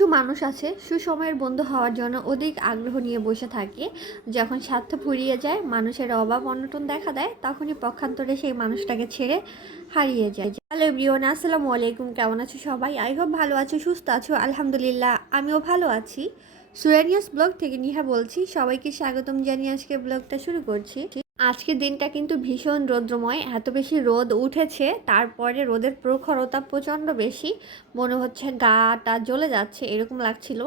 কিছু মানুষ আছে সুসময়ের বন্ধু হওয়ার জন্য অধিক আগ্রহ নিয়ে বসে থাকে। যখন স্বার্থ ফুরিয়ে যায়, মানুষের অভাব অনটন দেখা দেয়, তখনই পক্ষান্তরে সেই মানুষটাকে ছেড়ে হারিয়ে যায়। হ্যালো এভরিওয়ান, আসসালামু আলাইকুম। কেমন আছো সবাই? আই হোপ ভালো আছো, সুস্থ আছো। আলহামদুলিল্লাহ, আমিও ভালো আছি। সুরানিয়াস ব্লগ থেকে নিহা বলছি। সবাইকে স্বাগতম জানিয়ে আজকে ব্লগটা শুরু করছি। আজকের দিনটা কিন্তু ভীষণ রৌদ্রময়, এত বেশি রোদ উঠেছে, তারপরে রোদের প্রখরতা প্রচণ্ড বেশি, মনে হচ্ছে গাটা জ্বলে যাচ্ছে এরকম লাগছিল।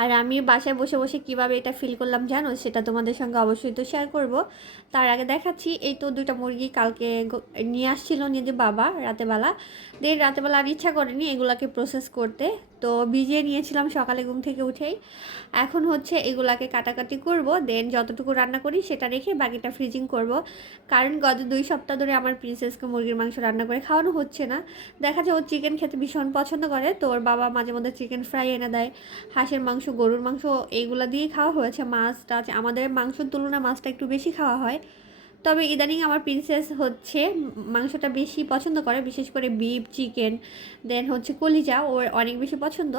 আর আমি বাসায় বসে বসে কিভাবে এটা ফিল করলাম জানো, সেটা তোমাদের সঙ্গে অবশ্যই তো শেয়ার করব। তার আগে দেখাচ্ছি, এই তো দুইটা মুরগি কালকে নিয়ে আসছিল নিজের বাবা রাতেবেলা। রাতেবেলা আর ইচ্ছা করেনি এগুলাকে প্রসেস করতে, তো ভিজিয়ে নিয়েছিলাম সকালে ঘুম থেকে উঠেই। এখন হচ্ছে এগুলাকে কাটাকাটি করব, দেন যতটুকু রান্না করি সেটা রেখে বাকিটা ফ্রিজিং করব। কারণ গত 2 সপ্তাহ ধরে আমার প্রিন্সেসকে মুরগির মাংস রান্না করে খাওয়ানো হচ্ছে না। দেখা যায় ও চিকেন খেতে ভীষণ পছন্দ করে, তো ওর বাবা মাঝে মধ্যে চিকেন ফ্রাই এনে দেয়, হাঁসের মাংস, গরুর মাংস, এইগুলা দিয়েই খাওয়া হয়েছে। মাছ টাছ আমাদের মাংসের তুলনায় মাছটা একটু বেশি খাওয়া হয়। তবে ইদানিং আমার প্রিন্সেস হচ্ছে মাংসটা বেশি পছন্দ করে, বিশেষ করে বিফ, চিকেন, দেন হচ্ছে কলিজা ওর অনেক বেশি পছন্দ।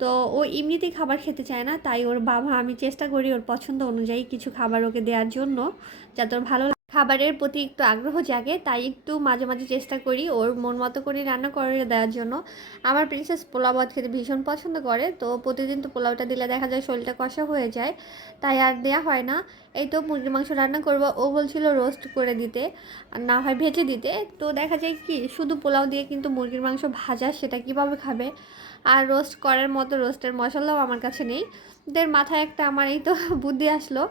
তো ও এমনিতেই খাবার খেতে চায় না, তাই ওর বাবা, আমি চেষ্টা করি ওর পছন্দ অনুযায়ী কিছু খাবার ওকে দেওয়ার জন্য, যাতে ওর ভালো খাবারের প্রতি একটু আগ্রহ জাগে। তাই একটু মাঝে মাঝে চেষ্টা করি ওর মন মতো করে রান্না করে দেওয়ার জন্য। আমার প্রিন্সেস পোলাও ভাত খেতে ভীষণ পছন্দ করে, তো প্রতিদিন তো পোলাওটা দিলে দেখা যায় শরীরটা কষা হয়ে যায়, তাই আর দেওয়া হয় না। এই তো মুরগির মাংস রান্না করব, ও বলছিল রোস্ট করে দিতে, আর না হয় ভেজে দিতে। তো দেখা যায় কি, শুধু পোলাও দিয়ে কিন্তু মুরগির মাংস ভাজা, সেটা কিভাবে খাবে? আর রোস্ট করার মতো রোস্টের মশলাও আমার কাছে নেই। মাথায় একটা আমার এই তো বুদ্ধি আসলো,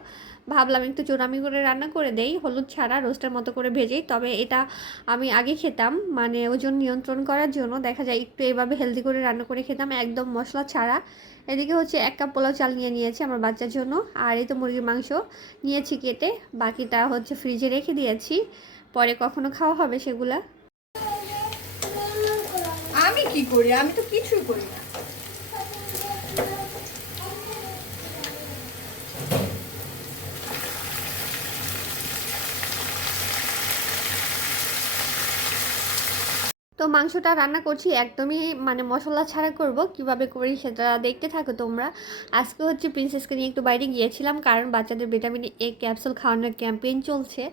ভাবলাম একটু চোরামি করে রান্না করে দেই, হলুদ ছাড়া রোস্টের মতো করে ভেজেই। তবে এটা আমি আগে খেতাম, মানে ওজন নিয়ন্ত্রণ করার জন্য দেখা যায় একটু এভাবে হেলদি করে রান্না করে খেতাম, একদম মশলা ছাড়া। এদিকে হচ্ছে 1 কাপ পোলাও চাল নিয়েছি আমার বাচ্চার জন্য। আর এই তো মুরগির মাংস নিয়েছি কেটে, বাকিটা হচ্ছে ফ্রিজে রেখে দিয়েছি, পরে কখনো খাওয়া হবে সেগুলা। আমি কি করি? আমি তো কিছুই করি না। তো মাংসটা রান্না করছি একদমই মানে মশলা ছাড়া করব, কিভাবে করি সেটা দেখতে থাকো তোমরা। আজকে হচ্ছে প্রিন্সেসকে নিয়ে একটু বাইরে গিয়েছিলাম, কারণ বাচ্চাদের ভিটামিন এ ক্যাপসুল খাওয়ানোর ক্যাম্পেইন চলছে।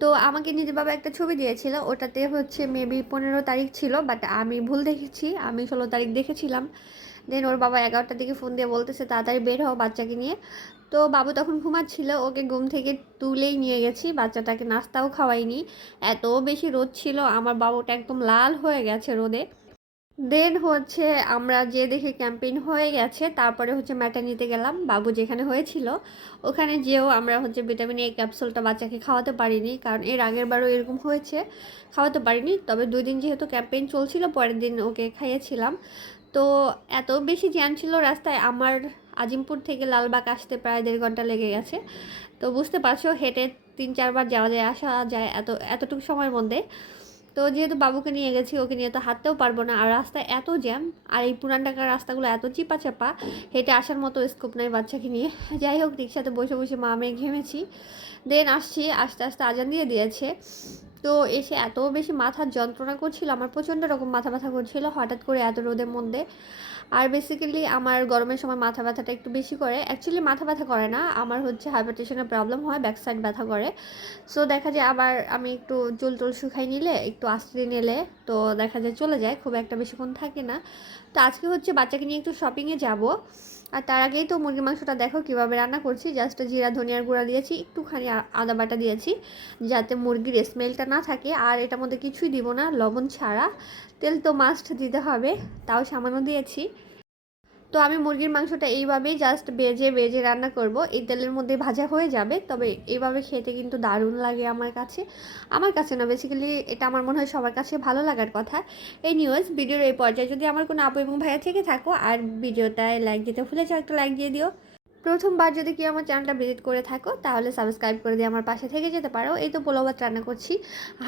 তো আমাকে নিজের বাবা একটা ছবি দিয়েছিল, ওটাতে হচ্ছে মেবি 15 তারিখ ছিল, বাট আমি ভুল দেখেছি, আমি 16 তারিখ দেখেছিলাম। দেন ওর বাবা 11টার দিকে ফোন দিয়ে বলতেছে তাড়াতাড়ি বের হও বাচ্চাকে নিয়ে। তো বাবু তখন ঘুমাচ্ছিল, ওকে ঘুম থেকে তুলেই নিয়ে গেছি, বাচ্চাটাকে নাস্তাও খাওয়াইনি। এত বেশি রোদ ছিল, আমার বাবুটা একদম লাল হয়ে গেছে রোদে। দেন হচ্ছে আমরা যে দেখে ক্যাম্পেইন হয়ে গেছে, তারপরে হচ্ছে নিতে গেলাম বাবু যেখানে হয়েছিল। ওখানে যেও আমরা হচ্ছে ভিটামিন এ ক্যাপসুলটা বাচ্চাকে খাওয়াতে পারিনি, কারণ এর আগের বারও এরকম হয়েছে, খাওয়াতে পারিনি। তবে 2 দিন যেহেতু ক্যাম্পেইন চলছিল, পরের দিন ওকে খাইয়েছিলাম। তো এত বেশি জ্যাম ছিল রাস্তায়, আমার আজিমপুর থেকে লালবাগ আসতে প্রায় 1.5 ঘন্টা লেগে গেছে। তো বুঝতে পারছো, হেঁটে 3-4 বার যাওয়া যায়, আসা যায় এতটুকু সময়ের মধ্যে। তো যেহেতু বাবুকে নিয়ে গেছি, ওকে নিয়ে তো হাঁটতেও পারবো না, আর রাস্তায় এত জ্যাম, আর এই পুরান ঢাকার রাস্তাগুলো এত চিপা চাপা, হেঁটে আসার মতো স্কোপ নাই বাচ্চাকে নিয়ে। যাই হোক, রিক্সাতে বসে বসে মা মেয়ে ঘেমেছি। দেন আসছি, আস্তে আস্তে আজান দিয়ে দিয়েছে। তো এসে এত বেশি মাথার যন্ত্রণা করছিল, আমার প্রচণ্ড রকম মাথা ব্যথা করছিল হঠাৎ করে এত রোদের মধ্যে। আর বেসিক্যালি আমার গরমের সময় মাথা ব্যথাটা একটু বেশি করে, অ্যাকচুয়ালি মাথা ব্যথা করে না, আমার হচ্ছে হাইপারটেনশনের প্রবলেম হয়, ব্যাক সাইড ব্যথা করে। সো দেখা যায় আবার আমি একটু চুল টুল শুকাই নিলে, একটু আস্তে নিলে, তো দেখা যায় চলে যায়, খুব একটা বেশিক্ষণ থাকে না। তো আজকে হচ্ছে বাচ্চাকে নিয়ে একটু শপিংয়ে যাব। আর তার আগেই তো মুরগির মাংসটা দেখো কীভাবে রান্না করছি, জাস্ট জিরা ধনিয়ার গুঁড়া দিয়েছি, একটুখানি আদা বাটা দিয়েছি, যাতে মুরগির স্মেলটা না থাকে। আর এটার মধ্যে কিছুই দিব না, লবণ ছাড়া। তেল তো মাস্ট দিতে হবে, তাও সামান্য দিয়েছি। তো আমি মুরগির মাংসটা এইভাবেই জাস্ট ভেজে ভেজে রান্না করব, এই তেলের মধ্যে ভাজা হয়ে যাবে। তবে এইভাবে খেতে কিন্তু দারুণ লাগে আমার কাছে না, বেসিক্যালি এটা আমার মনে হয় সবার কাছে ভালো লাগার কথা। এই নিউজ ভিডিওর এই পর্যায়ে যদি আমার কোনো আপু এবং ভাইয়া থেকে থাকো, আর ভিডিওটায় লাইক দিতে ভুলে যাও, একটা লাইক দিয়ে দিও। প্রথমবার যদি কেউ আমার চ্যানেলটা ভিজিট করে থাকো, তাহলে সাবস্ক্রাইব করে দিয়ে আমার পাশে থেকে যেতে পারো। এই তো পোলাও ভাত রান্না করছি,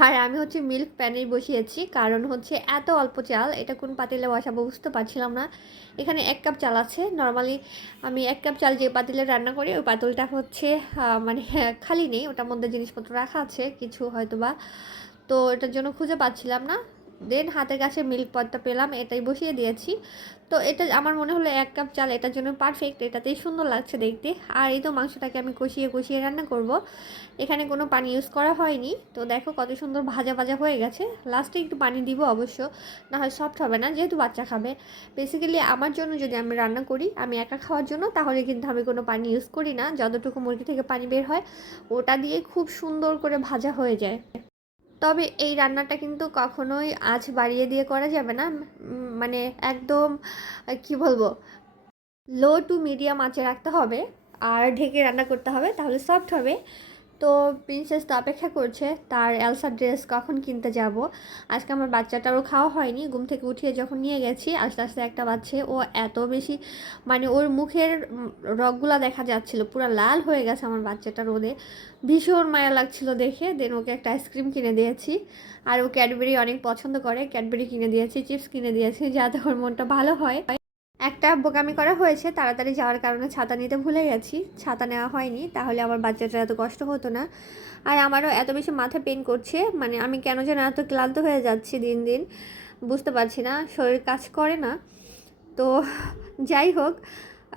আর আমি হচ্ছে মিল্ক প্যানেই বসিয়েছি, কারণ হচ্ছে এত অল্প চাল, এটা কোন পাতিলে বসাবো বুঝতে পারছিলাম না। এখানে 1 কাপ চাল আছে, নর্মালি আমি 1 কাপ চাল যে পাতিলে রান্না করি, ওই পাতিলটা হচ্ছে মানে খালি নেই, ওটার মধ্যে জিনিসপত্র রাখা আছে কিছু হয়তো বা, তো এটার জন্য খুঁজে পাচ্ছিলাম না। দেন হাতের কাছে মিল্ক পটটা পেলাম, এটাই বসিয়ে দিয়েছি। তো এটা আমার মনে হলো 1 কাপ চাল এটার জন্য পারফেক্ট, এটাতেই সুন্দর লাগছে দেখতে। আর এই তো মাংসটাকে আমি কষিয়ে কষিয়ে রান্না করব, এখানে কোনো পানি ইউজ করা হয়নি। তো দেখো কত সুন্দর ভাজা ভাজা হয়ে গেছে। লাস্টে একটু পানি দিব অবশ্য, না হয় সফট হবে না, যেহেতু বাচ্চা খাবে। বেসিক্যালি আমার জন্য যদি আমি রান্না করি, আমি একা খাওয়ার জন্য, তাহলে কিন্তু আমি কোনো পানি ইউজ করি না। যতটুকু মুরগি থেকে পানি বের হয় ওটা দিয়ে খুব সুন্দর করে ভাজা হয়ে যায়। তবে এই রান্নাটা কিন্তু কখনোই আঁচ বাড়িয়ে দিয়ে করা যাবে না, মানে একদম কি বলবো, লো টু মিডিয়াম আঁচে রাখতে হবে আর ঢেকে রান্না করতে হবে, তাহলে সফট হবে। তো প্রিন্সেস তো অপেক্ষা করছে তার এলসার ড্রেস কখন কিনতে যাব। আজকে আমার বাচ্চাটারও খাওয়া হয়নি, ঘুম থেকে উঠিয়ে যখন নিয়ে গেছি আস্তে আস্তে একটা বাচ্চা, ও এত বেশি মানে ওর মুখের রগগুলা দেখা যাচ্ছিল, পুরো লাল হয়ে গেছে আমার বাচ্চাটা রোদে, ভীষণ মায়া লাগছিল দেখে। দেন ওকে একটা আইসক্রিম কিনে দিয়েছি, আর ও ক্যাডবেরি অনেক পছন্দ করে, ক্যাডবেরি কিনে দিয়েছি, চিপস কিনে দিয়েছি, যাতে ওর মনটা ভালো হয়। একটা বোকামি করা হয়েছে, তাড়াতাড়ি যাওয়ার কারণে ছাতা নিতে ভুলে গেছি, ছাতা নেওয়া হয়নি, তাহলে আমার বাচ্চাটার এত কষ্ট হতো না। আর আমারও এত বেশি মাথা পেন করছে, মানে আমি কেন যেন এত ক্লান্ত হয়ে যাচ্ছি দিন দিন, বুঝতে পারছি না, শরীর কাজ করে না। তো যাই হোক,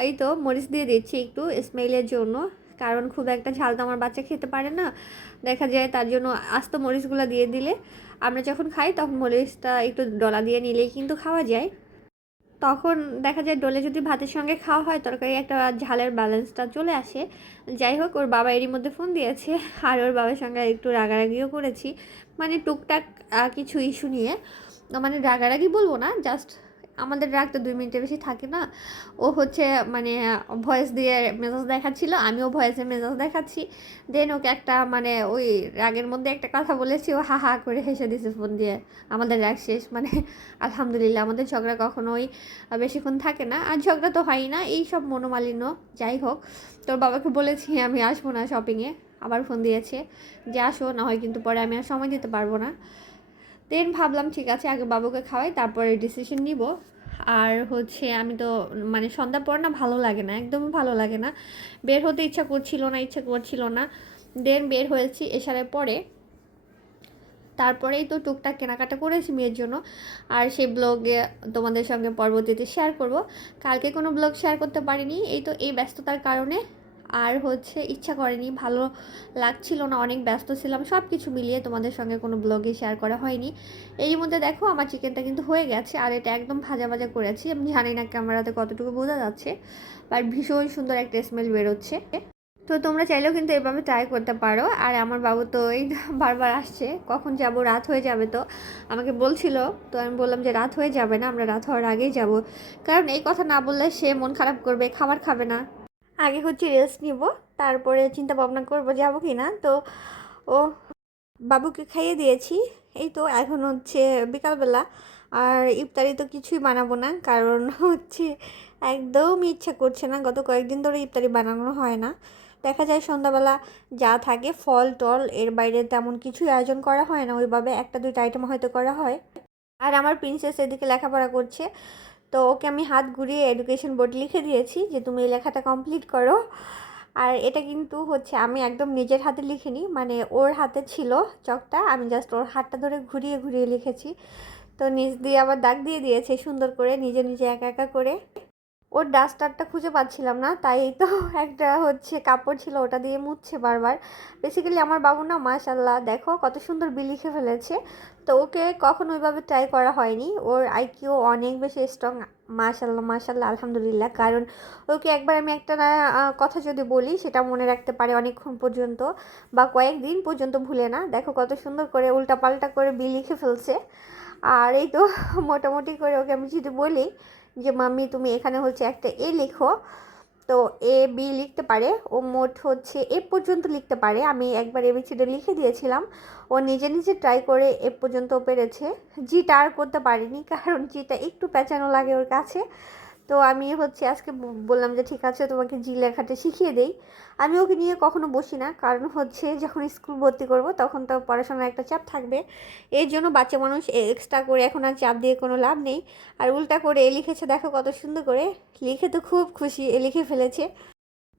এই তো মরিচ দিয়ে দিচ্ছি একটু স্মেলের জন্য, কারণ খুব একটা ঝাল তো আমার বাচ্চা খেতে পারে না, দেখা যায়, তার জন্য আস্ত মরিচগুলো দিয়ে দিলে, আমরা যখন খাই তখন মরিচটা একটু ডলা দিয়ে নিলেই কিন্তু খাওয়া যায়। তখন দেখা যায় ডোলে যদি ভাতের সঙ্গে খাওয়া হয় তরকারি একটা ঝালের ব্যালেন্সটা চলে আসে। যাই হোক, ওর বাবা এরই মধ্যে ফোন দিয়েছে, আর ওর বাবার সঙ্গে একটু রাগারাগিও করেছি, মানে টুকটাক কিছু ইস্যু নিয়ে। মানে রাগারাগি বলবো না, জাস্ট আমাদের রাগ তো 2 মিনিটের বেশি থাকে না। ও হচ্ছে মানে ভয়েস দিয়ে মেজাজ দেখাচ্ছিল, আমিও ভয়েসে মেজাজ দেখাচ্ছি। দেন ওকে একটা মানে ওই রাগের মধ্যে একটা কথা বলেছি, ও হা হা করে হেসে দিছে ফোন দিয়ে। আমাদের রাগ শেষ, মানে আলহামদুলিল্লাহ আমাদের ঝগড়া কখনোই বেশিক্ষণ থাকে না, আর ঝগড়া তো হয়ই না, এই সব মনোমালিন্য। যাই হোক, তোর বাবাকে বলেছি আমি আসবো না শপিংয়ে, আবার ফোন দিয়েছে যে আসো, না হয় কিন্তু পরে আমি আর সময় দিতে পারবো না। দেন ভাবলাম ঠিক আছে আগে বাবুকে খাওয়াই, তারপরে ডিসিশন নিব। আর হচ্ছে আমি তো মানে সন্ধ্যার পর না ভালো লাগে না, একদমই ভালো লাগে না, বের হতে ইচ্ছা করছিল না। দেন বের হয়েছি এশারের পরে, তারপরেই তো টুকটাক কেনাকাটা করেছি মেয়ের জন্য, আর সেই ব্লগে তোমাদের সঙ্গে পরবর্তীতে শেয়ার করব। কালকে কোনো ব্লগ শেয়ার করতে পারিনি, এই তো এই ব্যস্ততার কারণে, আর হচ্ছে ইচ্ছা করেনি, ভালো লাগছিল না, অনেক ব্যস্ত ছিলাম, সব কিছু মিলিয়ে তোমাদের সঙ্গে কোনো ব্লগে শেয়ার করা হয়নি। এরই মধ্যে দেখো আমার চিকেনটা কিন্তু হয়ে গেছে, আর এটা একদম ভাজা ভাজা করেছি, আমি জানি না ক্যামেরাতে কতটুকু বোঝা যাচ্ছে, বাট ভীষণ সুন্দর একটা স্মেল বেরোচ্ছে। তো তোমরা চাইলেও কিন্তু এভাবে ট্রাই করতে পারো। আর আমার বাবু তো এই বারবার আসছে কখন যাব, রাত হয়ে যাবে, তো আমাকে বলছিল, তো আমি বললাম যে রাত হয়ে যাবে না, আমরা রাত হওয়ার আগেই যাব, কারণ এই কথা না বললে সে মন খারাপ করবে, খাবার খাবে না। আগে হচ্ছে রেস্ট নিব, তারপরে চিন্তা ভাবনা করবো যাবো কি না। তো ও বাবুকে খাইয়ে দিয়েছি, এই তো এখন হচ্ছে বিকালবেলা, আর ইফতারি তো কিছুই বানাবো না, কারণ হচ্ছে একদম ইচ্ছা করছে না, গত কয়েকদিন ধরে ইফতারি বানানো হয় না। দেখা যায় সন্ধ্যাবেলা যা থাকে ফল টল, এর বাইরে তেমন কিছুই আয়োজন করা হয় না, ওইভাবে একটা দুইটা আইটেম হয়তো করা হয়। আর আমার প্রিন্সেস এদিকে লেখাপড়া করছে, তো ওকে আমি হাত ঘুরিয়ে এডুকেশন বোর্ড লিখে দিয়েছি যে তুমি এই লেখাটা কমপ্লিট করো। আর এটা কিন্তু হচ্ছে আমি একদম নিজের হাতে লিখিনি, মানে ওর হাতে ছিল চকটা, আমি জাস্ট ওর হাতটা ধরে ঘুরিয়ে ঘুরিয়ে লিখেছি। তো নিচ দিয়ে আবার দাগ দিয়ে দিয়েছে সুন্দর করে, নিজে নিজে একা একা করে। ওর ডাস্টারটা খুঁজে পাচ্ছিলাম না, তাই তো একটা হচ্ছে কাপড় ছিল ওটা দিয়ে মুছছে বারবার। বেসিক্যালি আমার বাবু না মাশাল্লাহ দেখো কত সুন্দর বিল লিখে ফেলেছে। তো ওকে কখনো ওইভাবে ট্রাই করা হয়নি, ওর আইকিউ অনেক বেশি স্ট্রং, মাশাল্লাহ মাশাল্লাহ আলহামদুলিল্লাহ। কারণ ওকে একবার আমি একটা না কথা যদি বলি সেটা মনে রাখতে পারে অনেকক্ষণ পর্যন্ত, বা কয়েকদিন পর্যন্ত ভুলে না। দেখো কত সুন্দর করে উল্টাপাল্টা করে বিল লিখে ফেলছে। আর এই তো মোটামুটি করে ওকে আমি যদি বলি যে মাম্মি তুমি এখানে হচ্ছে একটা এ লিখো, তো এ বি লিখতে পারে, ও মোট হচ্ছে এ পর্যন্ত লিখতে পারে। আমি একবার এবিসিডি লিখে দিয়েছিলাম, ও নিজে নিজে ট্রাই করে এ পর্যন্ত পেরেছে। জিটা আর করতে পারিনি, কারণ জিটা একটু পেঁচানো লাগে ওর কাছে। তো আমি হচ্ছে আজকে বললাম যে ঠিক আছে তোমাকে জি লেখাটা শিখিয়ে দেই। আমি ওকে নিয়ে কখনো বসি না, কারণ হচ্ছে যখন স্কুল ভর্তি করব তখন তো পড়াশোনার একটা চাপ থাকবে, এর জন্য বাচ্চা মানুষ এক্সট্রা করে এখন আর চাপ দিয়ে কোনো লাভ নেই। আর উল্টা করে এ লিখেছে দেখো কত সুন্দর করে লিখে, তো খুব খুশি, এ লিখে ফেলেছে।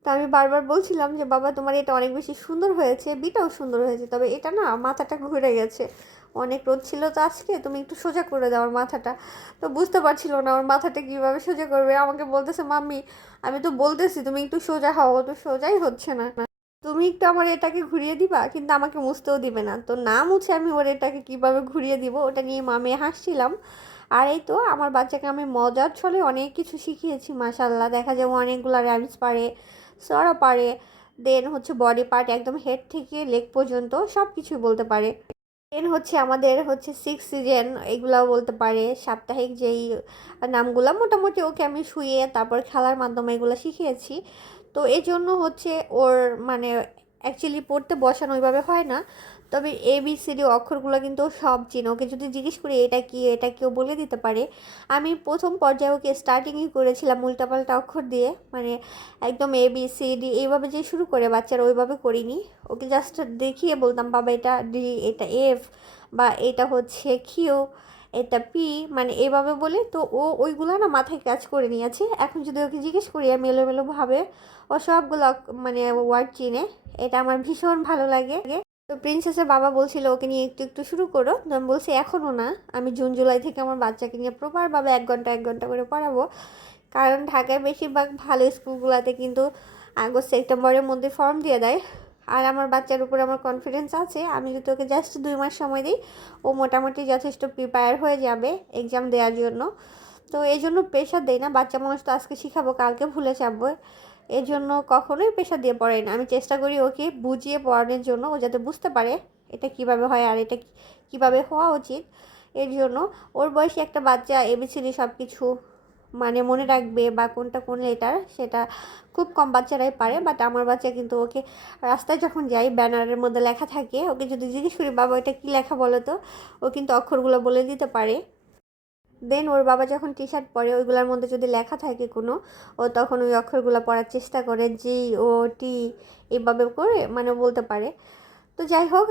তো আমি বারবার বলছিলাম যে বাবা তোমার এটা অনেক বেশি সুন্দর হয়েছে, বিটাও সুন্দর হয়েছে, তবে এটা না মাথাটা ঘুরে গেছে, অনেক রোদ ছিল তো আজকে, তুমি একটু সোজা করে দাও আমার মাথাটা। তো বুঝতে পারছিল না আমার মাথাটা কীভাবে সোজা করবে, আমাকে বলতেছে মাম্মি আমি তো বলতেছি তুমি একটু সোজা হও, তো সোজাই হচ্ছে না, তুমি একটু আমার এটাকে ঘুরিয়ে দিবা, কিন্তু আমাকে মুছতেও দিবে না, তো না মুছে আমি ওর এটাকে কীভাবে ঘুরিয়ে দিব ওটা নিয়ে মামে হাসছিলাম। আর এই তো আমার বাচ্চাকে আমি মজার ছলে অনেক কিছু শিখিয়েছি, মাশাল্লাহ দেখা যায় ও অনেকগুলো রাইমস পারে, সরা পারে, দেন হচ্ছে বডি পার্ট একদম হেড থেকে লেগ পর্যন্ত সব কিছুই বলতে পারে। দেন হচ্ছে আমাদের হচ্ছে 6 সিজন এগুলাও বলতে পারে, সাপ্তাহিক যেই নামগুলো মোটামুটি ওকে আমি শুয়ে তারপর খেলার মাধ্যমে এগুলো শিখিয়েছি। তো এই জন্য হচ্ছে ওর মানে অ্যাকচুয়ালি পড়তে বসানো ওইভাবে হয় না, তবে ABCD অক্ষরগুলো কিন্তু ও সব চিনে, ওকে যদি জিজ্ঞেস করি এটা কি এটা কেউ বলে দিতে পারে। আমি প্রথম পর্যায়ে ওকে স্টার্টিংই করেছিলাম উল্টাপাল্টা অক্ষর দিয়ে, মানে একদম ABCD এইভাবে যে শুরু করে বাচ্চারা ওইভাবে করিনি, ওকে জাস্ট দেখিয়ে বলতাম বাবা এটা ডি, এটা এফ, বা এটা হচ্ছে কিউ, এটা পি, মানে এভাবে বলে তো ও ওইগুলো না মাথায় কাজ করে নিয়েছে। এখন যদি ওকে জিজ্ঞেস করি আমি এলোমেলোভাবে, ও সবগুলো মানে ওয়ার্ড চিনে, এটা আমার ভীষণ ভালো লাগে। তো প্রিন্সেসের বাবা বলছিল ওকে নিয়ে একটু একটু শুরু করো, তো আমি বলছি এখনও না, আমি জুন জুলাই থেকে আমার বাচ্চাকে নিয়ে প্রপারভাবে 1 ঘন্টা করে পড়াবো, কারণ ঢাকায় বেশিরভাগ ভালো স্কুলগুলোতে কিন্তু আগস্ট সেপ্টেম্বরের মধ্যে ফর্ম দিয়ে দেয়। আর আমার বাচ্চার উপর আমার কনফিডেন্স আছে, আমি যদি ওকে জাস্ট 2 মাস সময় দিই ও মোটামুটি যথেষ্ট প্রিপেয়ার হয়ে যাবে এক্সাম দেওয়ার জন্য। তো এই জন্য প্রেশার দেই না, বাচ্চা মানুষ তো আজকে শিখাবো কালকে ভুলে যাবো, এই জন্য কখনোই প্রেশার দিয়ে পড়াই না। আমি চেষ্টা করি ওকে বুঝিয়ে পড়ানোর জন্য, ও যাতে বুঝতে পারে এটা কিভাবে হয় আর এটা কিভাবে হওয়া উচিত। এর জন্য ওর বয়সী একটা বাচ্চা ABCD সব কিছু মানে মনে রাখবে বা কোনটা কোন লেটার সেটা খুব কম বাচ্চারাই পারে, বাট আমার বাচ্চা কিন্তু ওকে রাস্তায় যখন যাই ব্যানারের মধ্যে লেখা থাকে, ওকে যদি জিজ্ঞেস করি বাবা এটা কী লেখা বলো তো, ও কিন্তু অক্ষরগুলো বলে দিতে পারে। দেন ওর বাবা যখন T-শার্ট পরে ওইগুলোর মধ্যে যদি লেখা থাকে কোনো, ও তখন ওই অক্ষরগুলো পড়ার চেষ্টা করে, GOT এইভাবে করে মানে বলতে পারে। তো যাই হোক,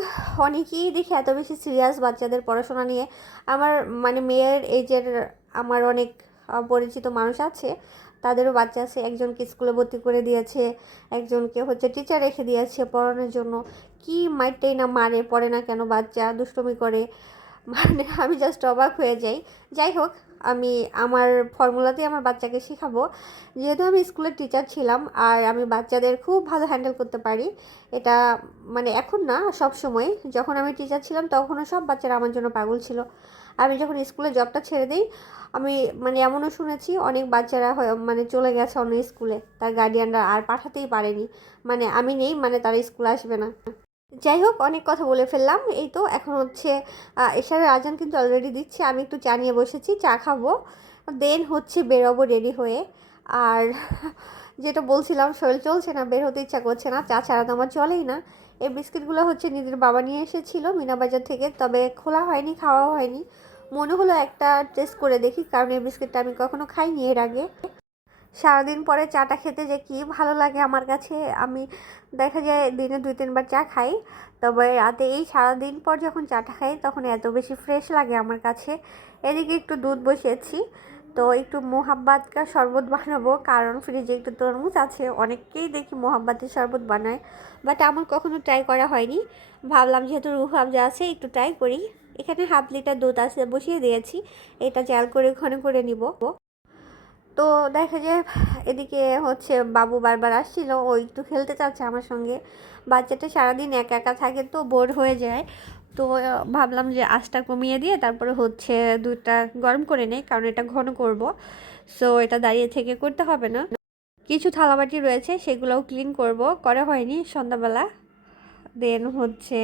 অনেকেই দেখি এত বেশি সিরিয়াস বাচ্চাদের পড়াশোনা নিয়ে। আমার মানে মেয়ের এইজের আমার অনেক পরিচিত মানুষ আছে, তাদেরও বাচ্চা আছে, একজনকে স্কুলে ভর্তি করে দিয়েছে, একজনকে হচ্ছে টিচার রেখে দিয়েছে পড়ানোর জন্য। কি মাইরটাই না মারে, পড়ে না কেন, বাচ্চা দুষ্টুমি করে, মানে আমি জাস্ট অবাক হয়ে যাই। যাই হোক, আমি আমার ফর্মুলাতেই আমার বাচ্চাকে শেখাবো, যেহেতু আমি স্কুলের টিচার ছিলাম আর আমি বাচ্চাদের খুব ভালো হ্যান্ডেল করতে পারি। এটা মানে এখন না, সব সময়, যখন আমি টিচার ছিলাম তখনও সব বাচ্চারা আমার জন্য পাগল ছিল। আমি যখন স্কুলে জবটা ছেড়ে দিই, আমি মানে এমনও শুনেছি অনেক বাচ্চারা মানে চলে গেছে অন্য স্কুলে, তার গার্ডিয়ানরা আর পাঠাতেই পারেনি, মানে আমি নেই মানে তারা স্কুলে আসবে না। যাই হোক, অনেক কথা বলে ফেললাম। এই তো এখন হচ্ছে এশারের আজান কিন্তু অলরেডি দিচ্ছে, আমি একটু চা নিয়ে বসেছি, চা খাবো, দেন হচ্ছে বেরোবো রেডি হয়ে। আর যেটা বলছিলাম শরীর চলছে না, বের হতে ইচ্ছা করছে না, চা ছাড়া তো আমার চলেই না। এই বিস্কিটগুলো হচ্ছে নিজের বাবা নিয়ে এসেছিলো মিনা বাজার থেকে, তবে খোলা হয়নি, খাওয়াও হয়নি। মনে হলো একটা টেস্ট করে দেখি, কারণ এই বিস্কিটটা আমি কখনো খাইনি এর আগে। সারাদিন পরে চাটা খেতে যে কী ভালো লাগে আমার কাছে, আমি দেখা যায় দিনে 2-3 বার চা খাই, তবে রাতে এই সারাদিন পর যখন চাটা খাই তখন এত বেশি ফ্রেশ লাগে আমার কাছে। এদিকে একটু দুধ বসিয়েছি, তো একটু মোহাব্বাতকা শরবত বানাবো, কারণ ফ্রিজে একটু তরমুজ আছে, অনেককেই দেখি মোহাব্বাতের শরবত বানায়, বাট আমার কখনো ট্রাই করা হয়নি। ভাবলাম যেহেতু রুহ আফজা আছে একটু ট্রাই করি। এখানে 1/2 লিটার দুধ আছে বসিয়ে দিয়েছি, এটা জাল করে ঘন করে নিব। তো দেখা যায় এদিকে হচ্ছে বাবু বারবার আসছিল, ও একটু খেলতে চাচ্ছে আমার সঙ্গে, বাচ্চাটা সারাদিন একা একা থাকে তো বোর হয়ে যায়। তো ভাবলাম যে আঁচটা কমিয়ে দিয়ে তারপরে হচ্ছে দুধটা গরম করে নেই, কারণ এটা ঘন করব, সো এটা দাঁড়িয়ে থেকে করতে হবে না। কিছু থালাবাটি রয়েছে সেগুলোও ক্লিন করব, করা হয়নি সন্ধ্যাবেলা। দেন হচ্ছে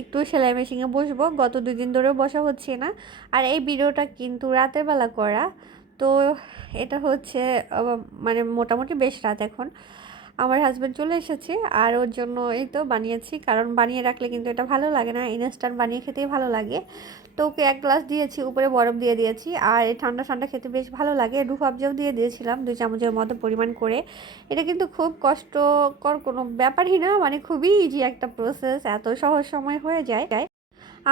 একটু সেলাই মেশিনে বসবো, গত 2 দিন ধরেও বসা হচ্ছে না। আর এই ভিডিওটা কিন্তু রাতের বেলা করা, তো এটা হচ্ছে মানে মোটামুটি বেশ রাত এখন। আমার হাজব্যান্ড চলে এসেছে আর ওর জন্য এই তো বানিয়েছি, কারণ বানিয়ে রাখলে কিন্তু এটা ভালো লাগে না, ইনস্ট্যান্ট বানিয়ে খেতেই ভালো লাগে। তো ওকে 1 গ্লাস দিয়েছি, উপরে বরফ দিয়ে দিয়েছি, আর ঠান্ডা ঠান্ডা খেতে বেশ ভালো লাগে। রুহ আফজাও দিয়ে দিয়েছিলাম 2 চামচের মতো পরিমাণ করে। এটা কিন্তু খুব কষ্টকর কোনো ব্যাপারই না, মানে খুবই ইজি একটা প্রসেস, এত সহজ সময় হয়ে যায়।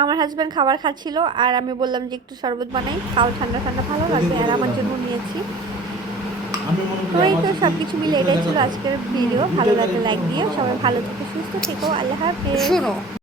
আমার হাজব্যান্ড খাবার খাচ্ছিল আর আমি বললাম যে একটু শরবত বানাই, খাও, ঠান্ডা ঠান্ডা ভালো লাগবে, আর আমার জন্য নিয়েছি। তো এই তো সব কিছু মিলে এটাই ছিল আজকের ভিডিও। ভালো লাগলে লাইক দিও। সবাই ভালো থেকো, সুস্থ থেকো। আল্লাহ হাফেজ। শোনো